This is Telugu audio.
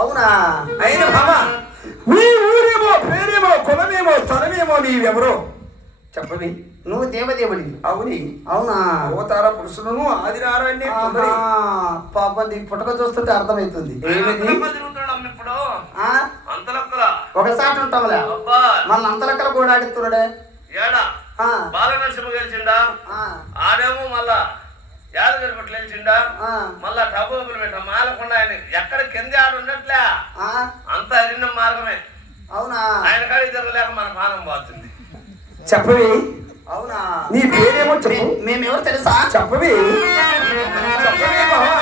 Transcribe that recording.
అవునా? అయిన బామ నీ ఊరేమో పేరేమో కులమేమో స్థలమేమో నీవెవరో చెప్పని. నువ్వు దేవదేవుడి. అవుని. అవునా? అవతార పురుషులను ఆదినారాయణ్ణి పాపం నీ పుట్టక చూస్తుంటే అర్థమవుతుంది. ఒకసారి ఉంటాంలే మళ్ళీ అంతలెక్కలు కూడా ఆడుతున్నాడే. బాలనరసింహ గెలిచిండా, ఆడేమో మళ్ళా యాదగిరి పట్ల గెలిచిండా, మళ్ళా డబ్బులు పెట్ట మాలకుండా ఆయన ఎక్కడ కింద ఆడు ఉండట్లే, అంత అరిన్న మార్గమే. అవునా? ఆయన కాడికి జరగలేక మన పానం పోతుంది. చెప్పవి. అవునా? నీ పేరేమో చెప్పు. మేమెవరు తెలుసా? చెప్పవి. చెప్పవి బావా.